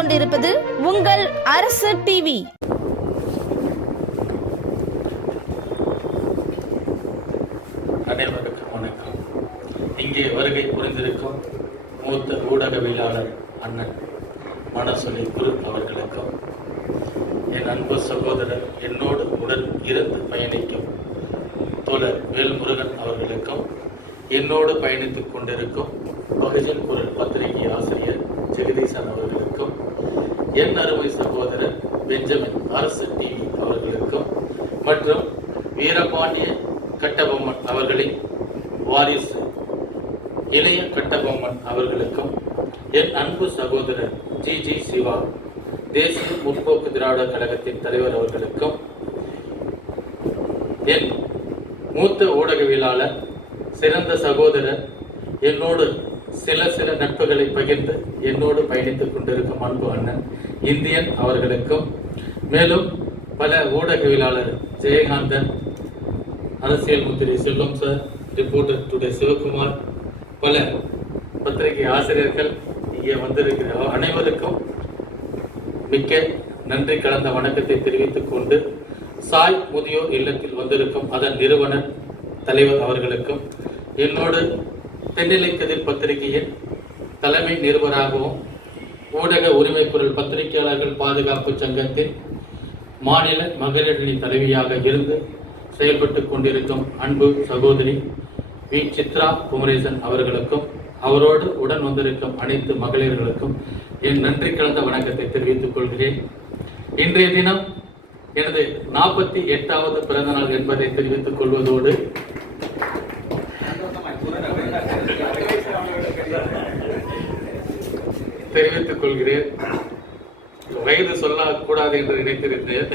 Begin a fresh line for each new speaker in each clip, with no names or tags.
கொண்டிருப்பது உங்கள் அரசு டிவி
அனைவருக்கும் வணக்கம். இங்கே வருகை புரிந்திருக்கும் மூத்த ஊடகவியலாளர் அண்ணன் மனசொலி குரு அவர்களுக்கும் என் அன்பு சகோதரர் என்னோடு உடன் இருந்து பயணிக்கும் தோழர் வேல்முருகன் அவர்களுக்கும் என்னோடு பயணித்துக் கொண்டிருக்கும் பகுஜன் குரல் பத்திரிகை ஆசிரியர் என் அருமை சகோதரர் பெஞ்சமின் அரசு டிவி அவர்களுக்கும் மற்றும் வீரபாண்டிய கட்டபொம்மன் அவர்களின் வாரிசு இளைய கட்டபொம்மன் அவர்களுக்கும் என் அன்பு சகோதரர் ஜி ஜி சிவா தேசிய முற்போக்கு திராவிட கழகத்தின் தலைவர் அவர்களுக்கும் என் மூத்த ஊடகவியலாளர் சிறந்த சகோதரர் என்னோடு சில சில நட்புகளை பகிர்ந்து என்னோடு பயணித்துக் கொண்டிருக்கும் அன்பு அண்ணன் இந்தியன் அவர்களுக்கும் மேலும் பல ஊடகவியலாளர் ஜெயகாந்தன் அரசியல் மந்திரி Selvam sir reporter today Sivakumar பல பத்திரிகை ஆசிரியர்கள் இங்கே வந்திருக்கிற அனைவருக்கும் மிக்க நன்றி. கலந்த வணக்கத்தை தெரிவித்துக் கொண்டு சாய் முதியோர் இல்லத்தில் வந்திருக்கும் அதன் நிறுவனர் தலைவர் அவர்களுக்கும் என்னோடு தென்னிலை கதிர் பத்திரிகையின் தலைமை நிருபராகவும் ஊடக உரிமை குரல் பத்திரிகையாளர்கள் பாதுகாப்பு சங்கத்தின் மாநில மகளிரணி தலைவியாக இருந்து செயல்பட்டு கொண்டிருக்கும் அன்பு சகோதரி வி. சித்ரா குமரேசன் அவர்களுக்கும் அவரோடு உடன் வந்திருக்கும் அனைத்து மகளிர்களுக்கும் என் நன்றி கலந்த வணக்கத்தை தெரிவித்துக் கொள்கிறேன். இன்றைய தினம் எனது நாற்பத்தி எட்டாவது பிறந்தநாள் என்பதை தெரிவித்துக் கொள்வதோடு தெரிவித்துக் கொள்கிறேன் வயது சொல்லக்கூடாது என்று நினைத்திருந்தேன்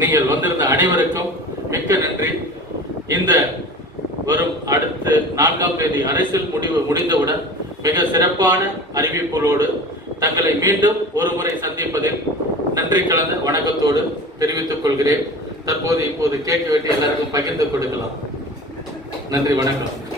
நீங்கள் வந்திருந்த அனைவருக்கும் மிக்க நன்றி. இந்த வரும் அடுத்த நான்காம் தேதி அரசியல் முடிவு முடிந்தவுடன் மிக சிறப்பான அறிவிப்புகளோடு தங்களை மீண்டும் ஒருமுறை சந்திப்பதில் நன்றி கலந்த வணக்கத்தோடு தெரிவித்துக் கொள்கிறேன். தற்போது இப்போது கேட்க வேண்டிய எல்லாருக்கும் பகிர்ந்து கொடுக்கலாம். நன்றி வணக்கம்.